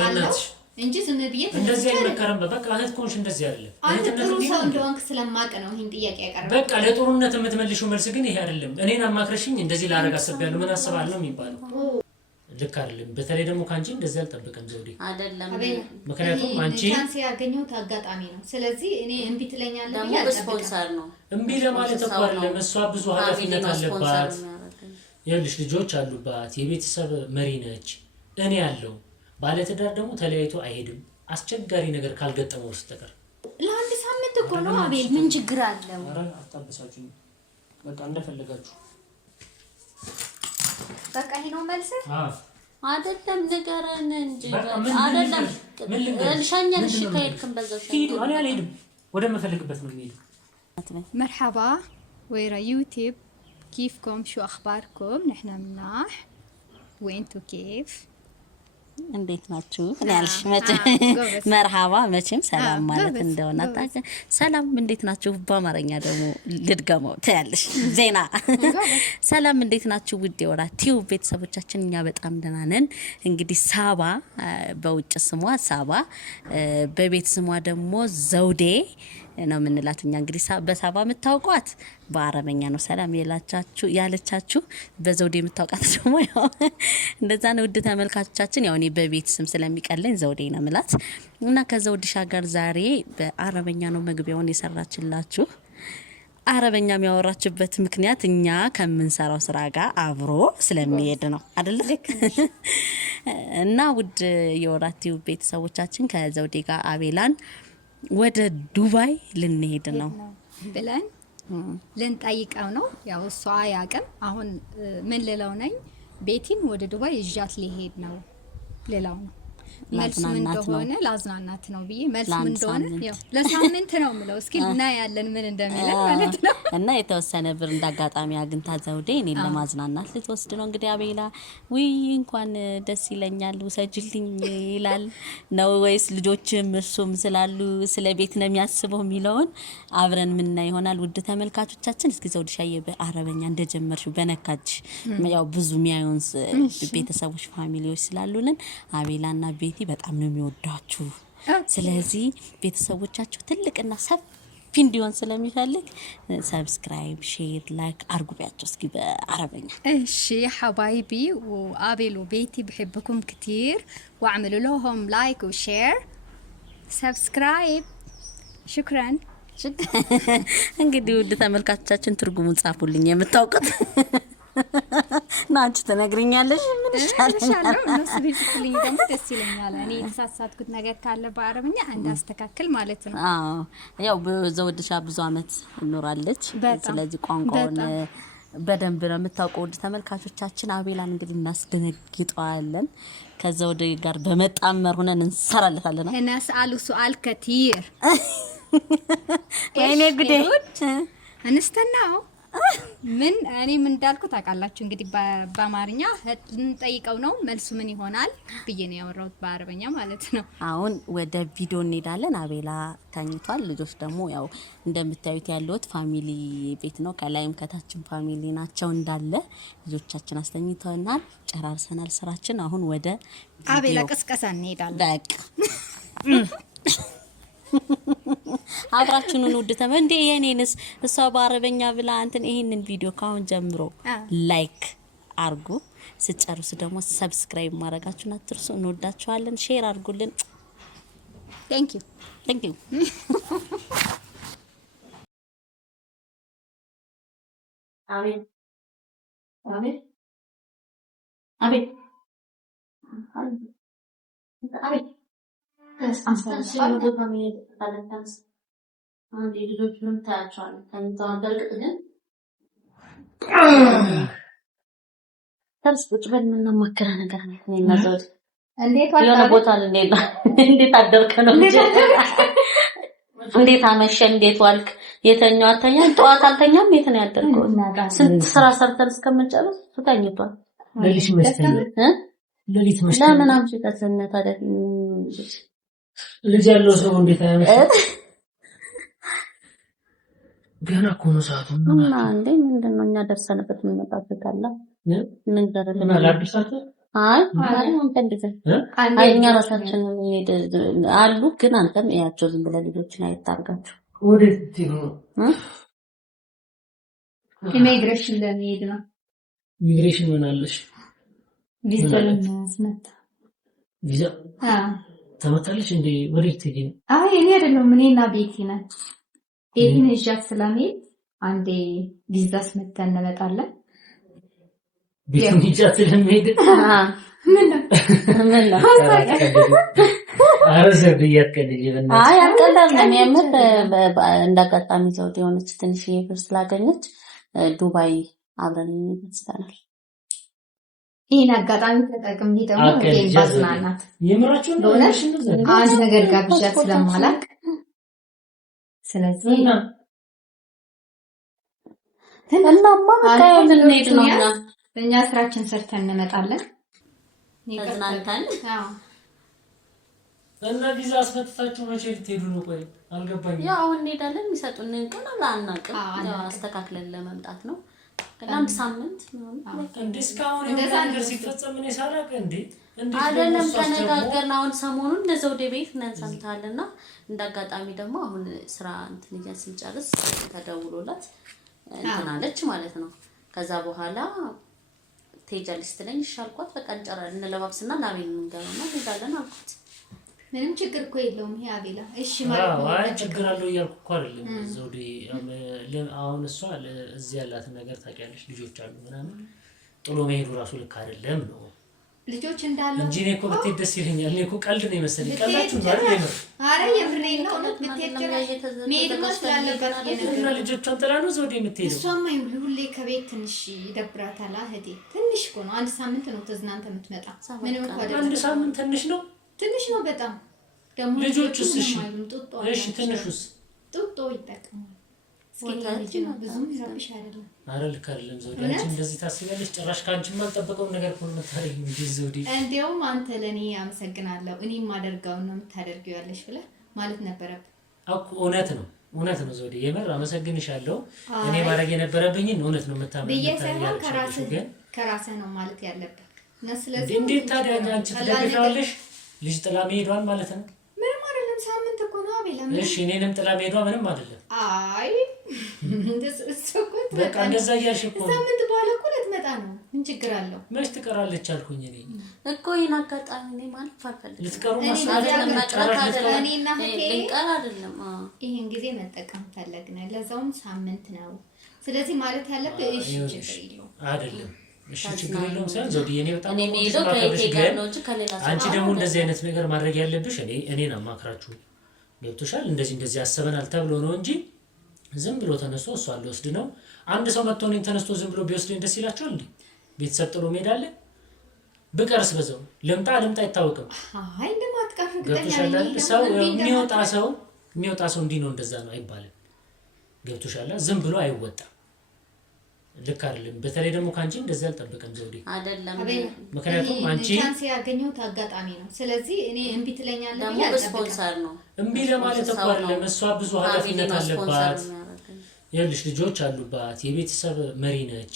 በእናትሽ እንጂ ዝም ብዬ እንደዚህ አይመከረም። በቃ እህት ኮንሽ እንደዚህ አይደለም። አንተ ጥሩ ሰው እንደሆንክ ስለማቅ ነው ይሄን ጥያቄ ያቀርበው። በቃ ለጥሩነት የምትመልሺው መልስ ግን ይሄ አይደለም። እኔን አማክረሽኝ እንደዚህ ላረጋ አስቤያለሁ ምን አስባለሁ የሚባለው ልክ አይደለም። በተለይ ደግሞ ካንቺ እንደዚህ አልጠብቅም ዘውዴ አይደለም። ምክንያቱም አንቺ ቻንስ ያገኘው አጋጣሚ ነው። ስለዚህ እኔ እምቢ ትለኛለህ ደግሞ በስፖንሰር ነው እምቢ ለማለት እኮ አይደለም። እሷ ብዙ ኃላፊነት አለባት። ይኸውልሽ ልጆች አሉባት፣ የቤተሰብ መሪ ነች። እኔ ያለው ባለትዳር ደግሞ ተለያይቶ አይሄድም አስቸጋሪ ነገር ካልገጠመው በስተቀር። ለአንድ ሳምንት እኮ ነው አቤል፣ ምን ችግር አለው? ኧረ አታበሳጩኝ። በቃ እንደፈለጋችሁ በቃ ይሄ ነው መልስ። አይደለም ንገረን እንጂ አይደለም ልሻኛል። እሺ ከሄድክም በዛው ሂዱ። እኔ አልሄድም፣ ወደ መፈልግበት ነው የምሄደው። مرحبا ويرا يوتيوب، كيفكم؟ شو اخباركم؟ نحن مناح وانتو كيف؟ እንዴት ናችሁ? እኔ አልሽ መርሃባ መቼም ሰላም ማለት እንደሆነ ታውቃ። ሰላም እንዴት ናችሁ? በአማርኛ ደግሞ ልድገመው ታያለሽ። ዜና ሰላም እንዴት ናችሁ? ውድ የወራ ቲዩብ ቤተሰቦቻችን እኛ በጣም ደህና ነን። እንግዲህ ሳባ በውጭ ስሟ ሳባ፣ በቤት ስሟ ደግሞ ዘውዴ ነው የምንላት እኛ። እንግዲህ በሳባ የምታውቋት በአረበኛ ነው ሰላም ያለቻችሁ፣ በዘውዴ የምታውቃት ደግሞ ያው እንደዛ ነው። ውድ ተመልካቾቻችን ያው እኔ በቤት ስም ስለሚቀለኝ ዘውዴ ነው የምላት እና ከዘውድሻ ጋር ዛሬ በአረበኛ ነው መግቢያውን የሰራችላችሁ። አረበኛ የሚያወራችበት ምክንያት እኛ ከምንሰራው ስራ ጋር አብሮ ስለሚሄድ ነው አይደል? እና ውድ የወራቲው ቤተሰቦቻችን ከዘውዴ ጋር አቤላን ወደ ዱባይ ልንሄድ ነው ብለን ልንጠይቀው ነው። ያው እሷ ያቀም አሁን ምን ልለው ነኝ ቤቲን ወደ ዱባይ ይዣት ሊሄድ ነው ልለው ነው። መልስ ምን እንደሆነ ላዝናናት ነው ብዬ መልስ ምን እንደሆነ ያው ለሳምንት ነው ምለው። እስኪ እና ያለን ምን እንደሚለን ማለት ነው። እና የተወሰነ ብር እንዳጋጣሚ አግኝታ ዘውዴ እኔን ለማዝናናት ልትወስድ ነው። እንግዲህ አቤላ ውይ እንኳን ደስ ይለኛል ውሰጅልኝ ይላል ነው ወይስ ልጆችም እሱም ስላሉ ስለ ቤት ነው የሚያስበው የሚለውን አብረን ምንና ይሆናል። ውድ ተመልካቾቻችን እስኪ ዘውድሻዬ በአረበኛ እንደጀመርሽው በነካች ያው ብዙ ሚያዩን ቤተሰቦች ፋሚሊዎች ስላሉልን አቤላና ቤቲ በጣም ነው የሚወዳችሁ። ስለዚህ ቤተሰቦቻችሁ ትልቅና ሰፊ እንዲሆን ስለሚፈልግ ሰብስክራይብ፣ ሼር፣ ላይክ አርጉቢያቸው እስኪ በአረበኛ። እሺ حبايبي وابيل وبيتي بحبكم كثير واعملوا لهم لايك وشير سبسكرايب شكرا እንግዲህ ውድ ተመልካቾቻችን ትርጉሙን ጻፉልኝ የምታውቁት ናንቺ ተነግሪኛለሽ። ምን ይሻላል ነው ስለዚህ ደግሞ ደስ ይለኛል። እኔ ተሳሳትኩት ነገር ካለ በአረበኛ እንዳስተካክል ማለት ነው። አዎ ያው ዘውድሻ ብዙ አመት ኖራለች። ስለዚህ ቋንቋውን በደንብ ነው የምታውቀው። ውድ ተመልካቾቻችን አቤላን እንግዲህ እናስደነግጠዋለን። ከዘውድ ጋር በመጣመር ሆነን እንሰራለታለን። እኔ ሰአሉ ሱአል كثير ወይኔ ጉዴ እንስተናው ምን እኔ ምን እንዳልኩ ታውቃላችሁ። እንግዲህ በአማርኛ እንጠይቀው ነው መልሱ ምን ይሆናል ብዬ ነው ያወራሁት በአረበኛ ማለት ነው። አሁን ወደ ቪዲዮ እንሄዳለን። አቤላ ተኝቷል። ልጆች ደግሞ ያው እንደምታዩት ያሉት ፋሚሊ ቤት ነው። ከላይም ከታችም ፋሚሊ ናቸው እንዳለ ልጆቻችን አስተኝተውናል። ጨራርሰናል ስራችን። አሁን ወደ አቤላ ቅስቀሳ እንሄዳለን። በቃ አብራችሁን ውድ እንዴ የኔንስ እሷ በአረበኛ ብላ እንትን ይሄንን ቪዲዮ ካሁን ጀምሮ ላይክ አርጉ። ስጨርሱ ደግሞ ሰብስክራይብ ማድረጋችሁን አትርሱ። እንወዳችኋለን። ሼር አርጉልን። Thank you. አቤት አንዴ ልጆቹንም ታያቸዋለህ። ከንታውን በልቅጥ ግን ተርስ ቁጭ በል ምን ማከራ ነገር ነው የሚናዘው። የሆነ ቦታ እንዴት አደርክ ነው እንጂ እንዴት አመሸ፣ እንዴት ዋልክ፣ የተኛው አተኛም፣ ጠዋት አልተኛም፣ የት ነው ያደርከው? ስንት ስራ ሰርተን እስከምንጨርስ ተኝቷል። ለሊት መስጠኝ ለምን አምጪ ተሰነታ አይደል? ልጅ ያለው ሰው እንዴት አያመሽ? ገና እኮ ነው ሰዓቱ። እና እንዴ ምንድነው እኛ ደርሰንበት ምን መጣበት አለ ምን ደረሰ? እና ለአዲሳት እኛ ራሳችን አሉ። ግን አንተም ያቸው ዝም ብለህ ልጆችን አይታርጋቸው። ወዴት ነው? ኢሚግሬሽን ለመሄድ ነው። ኢሚግሬሽን ምን አለሽ? ቪዛ ለማስመጣ ቪዛ ተመታለሽ እንዴ? ወዴት ትሄጂ ነው? እኔ አይደለም እኔና ቤቲ ነን። ቤቲን እዣት ስለሚሄድ አንዴ ቪዛ አስመጣን እንመጣለን። ቤቲን እዣት ስለሚሄድ ምን ነው አረዘብ ያትከልኝ በእናትሽ። አልቀዳም የምር እንዳጋጣሚ ዘውድ የሆነች ትንሽ ብር ስላገኘች ዱባይ አብረን እንመጣለን። ይሄን አጋጣሚ ተጠቅሜ ደግሞ ባዝናናት የምራችሁ ነው አንድ ነገር ጋብዣት ስለማላቅ ስለዚህ እናማ በቃ ልንሄድ ነውና እኛ ስራችን ሰርተን እንመጣለን። ተዝናንተን እና ቪዛ አስመጥታችሁ መቼ ልትሄዱ ነው? ቆይ አልገባኝም። ያው እንሄዳለን የሚሰጡን ግን አላናቅም። ያው አስተካክለን ለመምጣት ነው። ለአንድ ሳምንት ነው እስካሁን ነገር ሲፈጸም ምን ይሳላቅ እንዴ? አይደለም ተነጋገርን። አሁን ሰሞኑን እንደዛው ወደ ቤት ነን ሰምታልና እንዳጋጣሚ ደግሞ አሁን ስራ እንትን እያ ስንጨርስ ተደውሎላት እንትን አለች ማለት ነው። ከዛ በኋላ ትሄጃለሽ ስትለኝ እሺ አልኳት። በቃ እንለባብስና ላቤን እንገባና እንሄዳለን አልኳት። ምንም ችግር እኮ የለውም። ይሄ አቤላ እሺ ማለት ነው። አይ ችግር አለው እያልኩ እኮ አይደለም ዘውዴ። አሁን እሷ እዚህ ያላት ነገር ታውቂያለሽ፣ ልጆች አሉ ምናምን ጥሎ መሄዱ ራሱ ልክ አይደለም ነው። ልጆች እንዳሉ እንጂ እኔ እኮ ብትሄድ ደስ ይለኛል። እኔ እኮ ቀልድ ነው የመሰለኝ። ቀልዳችሁ ማለት ነው። ኧረ የምሬን ነው። ብትሄድ መሄድ መስላለበት እና ልጆቿን ጥላ ነው ዘውዴ የምትሄደው። እሷማ ሁሌ ከቤት ትንሽ ይደብራታል። እህቴ ትንሽ እኮ ነው። አንድ ሳምንት ነው ተዝናንተ የምትመጣ። ምንም እኮ አይደለም። አንድ ሳምንት ትንሽ ነው። ትንሽ ነው በጣም ደግሞ ልጆቹስ እሺ ትንሹስ ጡጦ ይጠቀማል። እስኪ ነው ብዙም ይረብሽ አይደለም። ኧረ ልክ አይደለም ዘውዴ። አንቺ እንደዚህ ታስቢያለሽ? ጭራሽ ካንቺም አልጠበቀው ነገር እኮ ነው የምታደርጊው እንዴ ዘውዴ። እንደውም አንተ ለኔ አመሰግናለሁ እኔ ማደርጋውን ነው የምታደርጊው ያለሽ ብለህ ማለት ነበረብህ እኮ። እውነት ነው ዘውዴ፣ የምር አመሰግንሻለሁ። እኔ ማድረግ የነበረብኝን እውነት ነው የምታመጣው። ከራስህ ነው ማለት ያለብህ እና ስለዚህ እንዴት ታዲያ አንቺ ትደግፋለሽ? ልጅ ጥላ መሄዷን ማለት ነው። ምንም አይደለም። ሳምንት እኮ ነው አቤላ። እሺ እኔንም ጥላ መሄዷ ምንም አይደለም። አይ በቃ እንደዛ እያልሽ እኮ ሳምንት በኋላ እኮ ልትመጣ ነው። ምን ችግር አለው? መች ትቀራለች አልኩኝ እኔ እኮ ይሄን አጋጣሚ እኔ ማለት ፈልፈልግ ልትቀሩ አይደለም። ይሄን ጊዜ መጠቀም ፈለግን፣ ለዛውም ሳምንት ነው። ስለዚህ ማለት ያለብህ እሺ ችግር የለውም አይደለም። እሺ ችግር የለውም ሳይሆን ዘውዴ እኔ በጣም አንቺ ደግሞ እንደዚህ አይነት ነገር ማድረግ ያለብሽ እኔን አማክራችሁ ገብቶሻል። እንደዚህ አሰበናል ተብሎ ነው እንጂ ዝም ብሎ ተነስቶ እሷ አልወስድ ነው። አንድ ሰው መጥቶ እኔን ተነስቶ ዝም ብሎ ቢወስደኝ ደስ ይላችኋል እንዴ? ቤተሰብ ጥሎ ሜዳለ ብቀርስ በዛው ልምጣ አይታወቅም። አይ እንደማትቀር ገብቶሻል። ሰው የሚወጣ ሰው እንዲህ ነው እንደዛ ነው አይባልም። ገብቶሻል። ዝም ብሎ አይወጣም። ልክ አይደለም። በተለይ ደግሞ ካንቺ እንደዛ አልጠበቀም ዘውዴ አይደለም። ምክንያቱም አንቺ ቻንስ ያገኘሁት አጋጣሚ ነው። ስለዚህ እኔ እምቢ ትለኛለህ ደግሞ በስፖንሰር ነው። እምቢ ለማለት እኮ አይደለም። እሷ ብዙ ኃላፊነት አለባት። ይኸውልሽ ልጆች አሉባት፣ የቤተሰብ መሪ ነች።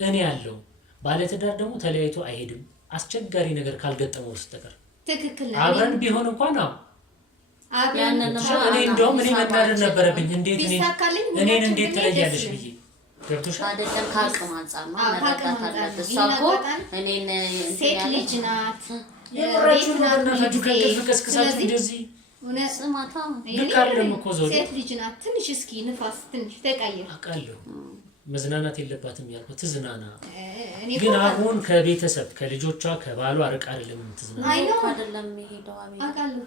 እኔ ያለው ባለትዳር ደግሞ ተለያይቶ አይሄድም አስቸጋሪ ነገር ካልገጠመው በስተቀር። ትክክል ነው። አብረን ቢሆን እንኳን እኔ እንደውም እኔ መናደድ ነበረብኝ። እኔን እንዴት ትለያለሽ ብዬ ገብቶሻል አይደለም። ከአቅም አንፃር ነው መረዳት አለበት። እሷ እኮ እኔን ሴት ልጅ ናት። የምራችሁ እናታችሁ ከእንቅልፍ ቀስቅሳችሁ እንደዚህ ስማታ ልክ አይደለም እኮ ዘውዴ። ሴት ልጅ ናት። ትንሽ እስኪ ንፋስ ትንሽ ተቀየር። አውቃለሁ መዝናናት የለባትም ያልኩት ትዝናና። ግን አሁን ከቤተሰብ ከልጆቿ ከባሏ ርቃ አይደለም የምትዝናና። አይደለም የሚሄደው አቤት አውቃለሁ።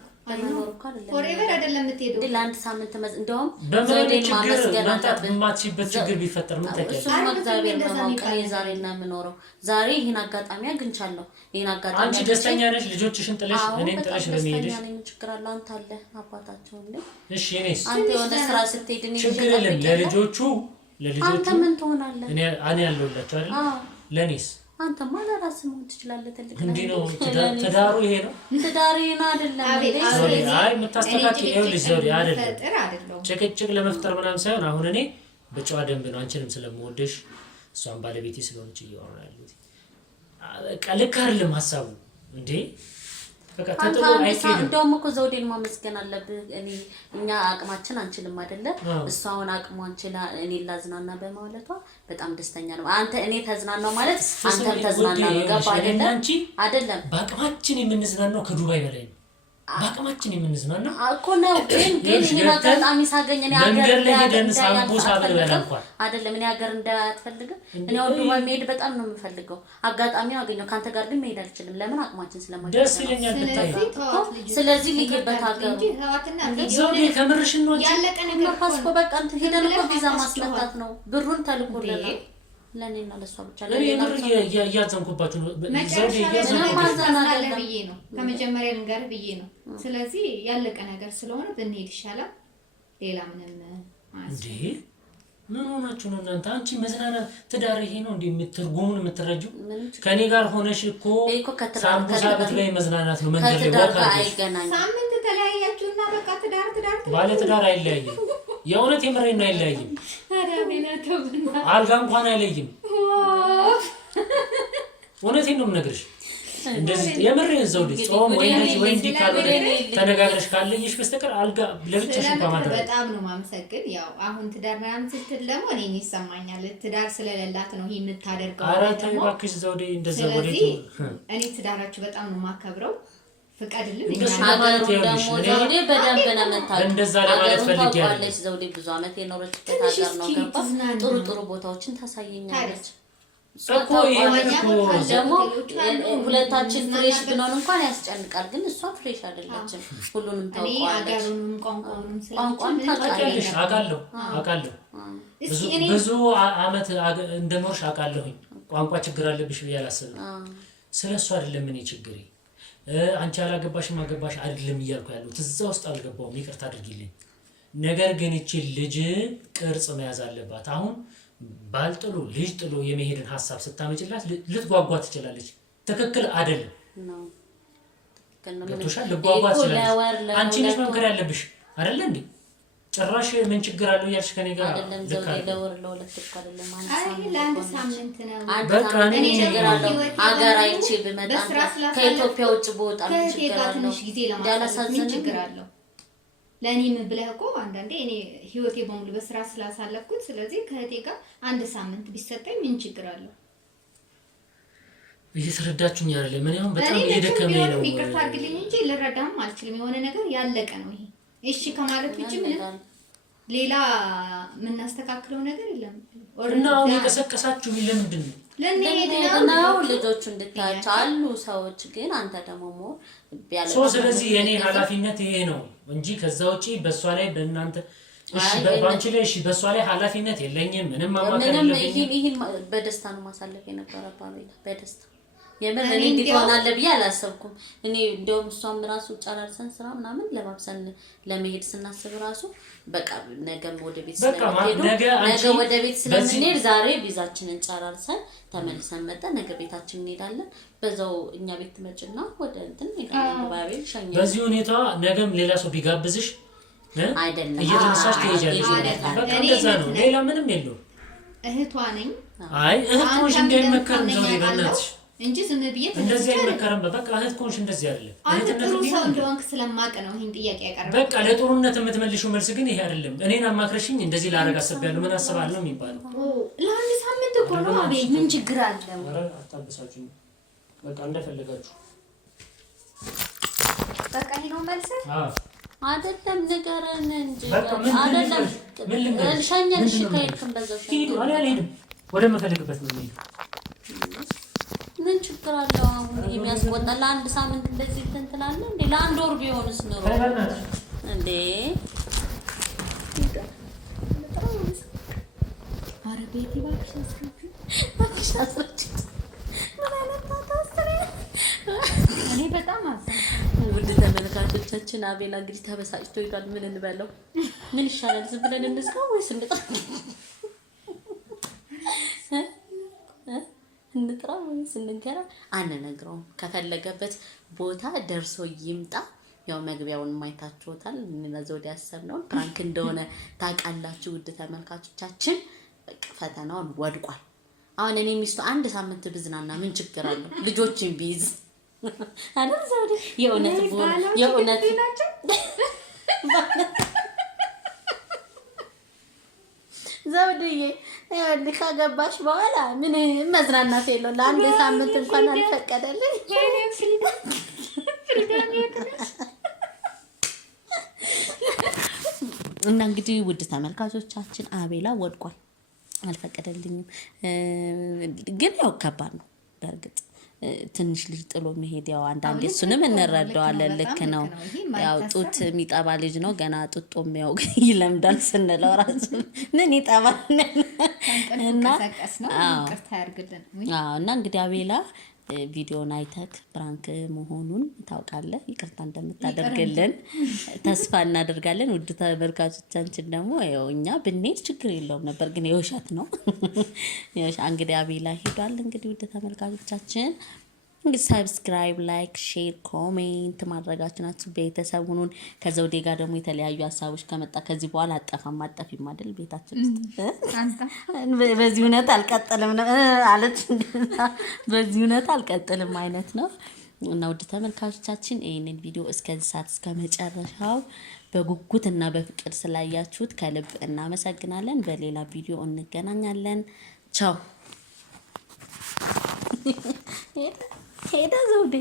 ፎሬቨር አይደለም የምትሄደው ለአንድ ሳምንት እንደውም ዘውዴን ማመስገን አለበት። የማትችበት ችግር ቢፈጠር ምን ታውቂያለሽ? እሱም እግዚአብሔር በማውቀ የዛሬና የምኖረው ዛሬ ይሄን አጋጣሚ አግኝቻለሁ። ይሄን አጋጣሚ አንቺ ደስተኛ ነሽ? ልጆችሽን ጥለሽ እኔን ጥለሽ በመሄድሽ ችግር አለ? አንተ አለ አባታቸው እንዴ? እሺ እኔስ አንተ የሆነ ስራ ስትሄድ እኔ ችግር የለም። ለልጆቹ አንተ ምን ትሆናለህ? እኔ ያለሁላችሁ አይደል? ለኔስ አንተማ ለራስህ መሆን ትችላለህ። ትልቅ እንዴ ነው ትዳሩ ይሄ ነው ትዳሩ ይሄ አይደለም። አይ የምታስተካክል ይኸውልሽ ዘውዴ አይደለም ጭቅጭቅ ለመፍጠር ምናምን ሳይሆን አሁን እኔ በጨዋ ደንብ ነው አንቺንም ስለምወደሽ እሷን ባለቤቴ ስለሆነች እያወራሁ ያለሁት። በቃ ልክ አይደለም ሀሳቡ እንዴ በቃ ተጥሎ አይኬድም። እንደውም እኮ ዘውዴን ማመስገን አለብህ። እኛ አቅማችን አንችልም አይደለ? እሷ አሁን አቅሟን ችላ እኔ ላዝናና በማለቷ በጣም ደስተኛ ነው። አንተ እኔ ተዝናናው ማለት አንተም ተዝናና ነው። ገባ አይደለም? በአቅማችን የምንዝናናው ከዱባይ በላይ ነው። በአቅማችን የምንዝናናው እኮ ነው። ግን እኔ አጋጣሚ ሳገኝ እኔ ሀገር ላይ ሄደን ሳምቡሳ በልበላ እንኳን አይደለም እኔ ሀገር እንዳትፈልግም እኔ ወደ ዱባይ መሄድ በጣም ነው የምፈልገው። አጋጣሚው አገኘው። ካንተ ጋር ግን መሄድ አልችልም። ለምን? አቅማችን ስለማይችል ደስ ይለኛል ብታይ። ስለዚህ ልይበት ሀገር ዘውዴ ከምርሽ ነው ያለቀ ነገር ፓስፖ በቃ እንትን ሄደን እኮ ቪዛ ማስመጣት ነው። ብሩን ተልኮልናል ለኔና ለሷ ብቻ ለኔና ያያዘንኩባችሁ ነው። ዘውዴ ያዘንኩባችሁ ብዬ ነው ከመጀመሪያ ልንገር ብዬ ነው። ስለዚህ ያለቀ ነገር ስለሆነ ብንሄድ ይሻላል። ሌላ ምንም እንዴ ምን ሆናችሁ ነው እናንተ? አንቺ መዝናናት ትዳር ይሄ ነው እንዴ የምትርጉሙን የምትረጂው? ከኔ ጋር ሆነሽ እኮ ሳምቡሳ በትበይ መዝናናት ነው። መንገድ ላይ ወካ ሳምንት ተለያያችሁና በቃ ትዳር ባለ ትዳር አይለያይም። የእውነት የምሬን ነው አይለያይም። አልጋ እንኳን አይለይም። እውነቴን ነው የምነግርሽ። እንደዚህ የምሬን ዘውዴ ጾም ወይ እንደዚህ ወይ እንዲህ ካልሆነ ተነጋግረሽ ካለኝሽ በስተቀር አልጋ ለብቻሽ እንኳን ማድረግ በጣም ነው ማመሰግን። ያው አሁን ትዳር ምናምን ስትል ደግሞ እኔን ይሰማኛል ትዳር ስለሌላት ነው ይሄ የምታደርገው። ኧረ ተይ እባክሽ ዘውዴ እንደዛ ወዴት ስለዚህ እኔ ትዳራችሁ በጣም ነው ማከብረው። ፍቃድልን እንደዛ ለማለት ፈልጌያለሁ። ዘውዴ ብዙ አመት የኖረችበት ሀገር ነው። ገባ ጥሩ ቦታዎችን ታሳየኛለች እኮ። ደግሞ ሁለታችን ፍሬሽ ብንሆን እንኳን ያስጨንቃል። ግን እሷ ፍሬሽ አይደለችም። ሁሉንም ታውቃለች። ቋንቋም ታውቃለች። አውቃለሁ ብዙ አመት እንደኖርሽ አውቃለሁኝ። ቋንቋ ችግር አለብሽ ብዬ አላስብም። ስለሱ አይደለም እኔ ችግሬ። አንቺ አላገባሽም አገባሽ አይደለም እያልኩ ያለሁት እዛ ውስጥ አልገባውም። ይቅርታ አድርጊልኝ። ነገር ግን እቺ ልጅ ቅርጽ መያዝ አለባት። አሁን ባልጥሉ ልጅ ጥሎ የመሄድን ሐሳብ ስታመጭላት ልትጓጓ ትችላለች። ትክክል አይደለም ነው። ገብቶሻል? ልጓጓ ትችላለች። አንቺ ነሽ መምከር ያለብሽ አይደለ እንዴ? ጭራሽ ምን ችግር አለው ያልሽ ከኔ ጋር አይደለም። ዘውዴ ለወር ለሁለት እኮ አይደለም ለአንድ ሳምንት ነው። በቃ እኔ ችግር አለው ሀገር አይቼ ብመጣ ከኢትዮጵያ ውጭ በወጣ ምን ችግር አለው? ትንሽ ጊዜ ለማሳለፍ ምን ችግር አለው? ለእኔም ብለህ እኮ አንዳንዴ እኔ ህይወቴ በሙሉ በስራ ስላሳለፍኩት፣ ስለዚህ ከእህቴ ጋር አንድ ሳምንት ቢሰጠኝ ምን ችግር አለው? እየተረዳችሁኝ አይደለም? ምን ያሁን በጣም እየደከመኝ ነው። ይቅርታ አድርግልኝ እንጂ ልረዳም አልችልም። የሆነ ነገር ያለቀ ነው ይሄ። እሺ ከማለት ውጪ ምንም ሌላ የምናስተካክለው ነገር የለም። እና አሁን የቀሰቀሳችሁ ለምንድን ነው? ለኔው ልጆቹ እንድታያቸው አሉ ሰዎች። ግን አንተ ደግሞ ሞር ቢያለ ስለዚህ የኔ ኃላፊነት ይሄ ነው እንጂ ከዛ ውጪ በሷ ላይ በእናንተ እሺ ባንቺ ላይ እሺ በሷ ላይ ኃላፊነት የለኝም። ምንም ማማከር የለኝም። ይሄን በደስታ ነው ማሳለፍ የነበረባው። በደስታ የምር እኔ እንዲሆናል ብዬ አላሰብኩም። እኔ እንደውም እሷም ራሱ ጨራርሰን ስራ ምናምን ለማብሰል ለመሄድ ስናስብ ራሱ በቃ ነገም ወደ ቤት ስለምንሄድ ነገ ወደ ቤት ስለምንሄድ ዛሬ ቪዛችንን ጨራርሰን ተመልሰን መጣን። ነገ ቤታችን እንሄዳለን። በዛው እኛ ቤት ትመጭና ወደ እንትን እንሄዳለን። ባቤል ሸኘ። በዚህ ሁኔታ ነገም ሌላ ሰው ቢጋብዝሽ አይደለም እየተነሳሽ ትሄጃለሽ። በቃ እንደዛ ነው። ሌላ ምንም የለውም። እህቷ ነኝ። አይ እህት ኮንሽ እንደሚመከር ዘውዴ በእናትሽ እንጂ ዝም ብዬ እንደዚህ አይመከርም። በቃ እህት ኮንሽ እንደዚህ አይደለም። አንተ ጥሩ ሰው እንደሆንክ ስለማውቅ ነው ይሄን ጥያቄ ያቀርበው። በቃ ለጥሩነት የምትመልሺው መልስ ግን ይሄ አይደለም። እኔን አማክረሽኝ እንደዚህ ላደርግ አስቤያለሁ ምን አስባለሁ የሚባለው ለአንድ ሳምንት እኮ ነው። አቤት ምን ችግር አለው? ኧረ አታብሳችሁ። በቃ እንደፈለጋችሁ በቃ ይሄ ነው መልስ። አይደለም ንገረን እንጂ አይደለም ምን ልንገርሽ? ሸኘንሽ ከሄድክም በዛው ሂዱ። አልሄድም ወደ መፈልግበት ነው የምሄደው። ምን ችግር አለው? አሁን የሚያስቆጣ ለአንድ ሳምንት እንደዚህ ትንትላለህ እንዴ? ለአንድ ወር ቢሆንስ ኑሮ እንዴ? ኧረ ቤቲ እባክሽ አስረጅ። እኔ በጣም ውድ ተመልካቾቻችን አቤላ እንግዲህ ተበሳጭቶ ይላል። ምን እንበለው? ምን ይሻላል? ዝም ብለን እንስራው ወይስ እንጥራ ወይስ እንገራ? አንነግረውም። ከፈለገበት ቦታ ደርሶ ይምጣ። ያው መግቢያውን ማይታችሁታል። ዘውዴ ያሰብነው ፕራንክ እንደሆነ ታውቃላችሁ ውድ ተመልካቾቻችን። በቃ ፈተናውን ወድቋል። አሁን እኔ ሚስቱ አንድ ሳምንት ብዝናና ምን ችግር አለው? ልጆችን ቢይዝ አይደል? ዘውዴ የእውነት ዘውዴዬ ይኸውልህ ካገባሽ በኋላ ምን መዝናናት የለው ለአንድ ሳምንት እንኳን አልፈቀደልኝ። እና እንግዲህ ውድ ተመልካቾቻችን አቤላ ወድቋል፣ አልፈቀደልኝም። ግን ያው ከባድ ነው በእርግጥ ትንሽ ልጅ ጥሎ መሄድ ያው አንዳንዴ እሱንም እንረዳዋለን። ልክ ነው። ያው ጡት የሚጠባ ልጅ ነው ገና ጡጦም ያው ይለምዳል ስንለው ራሱ ምን ይጠባል እና እና እንግዲህ አቤላ ቪዲዮን አይተክ ፕራንክ መሆኑን ታውቃለህ። ይቅርታ እንደምታደርግልን ተስፋ እናደርጋለን። ውድ ተመልካቾቻችን ደግሞ ያው እኛ ብንሄድ ችግር የለውም ነበር፣ ግን የውሸት ነው። እንግዲህ አቤላ ሄዷል። እንግዲህ ውድ ተመልካቾቻችን እንግዲህ ሰብስክራይብ፣ ላይክ፣ ሼር፣ ኮሜንት ማድረጋችሁናችሁ ቤተሰብ ሁኑን። ከዘውዴ ጋር ደግሞ የተለያዩ ሀሳቦች ከመጣ ከዚህ በኋላ አጠፊም አይደል ቤታችን ውስጥ በዚህ እውነት አልቀጥልም ነው አለች። በዚህ እውነት አልቀጥልም አይነት ነው። እና ውድ ተመልካቾቻችን ይህንን ቪዲዮ እስከዚህ ሰዓት እስከ መጨረሻው በጉጉት እና በፍቅር ስላያችሁት ከልብ እናመሰግናለን። በሌላ ቪዲዮ እንገናኛለን። ቻው ሄዳ ዘውዴ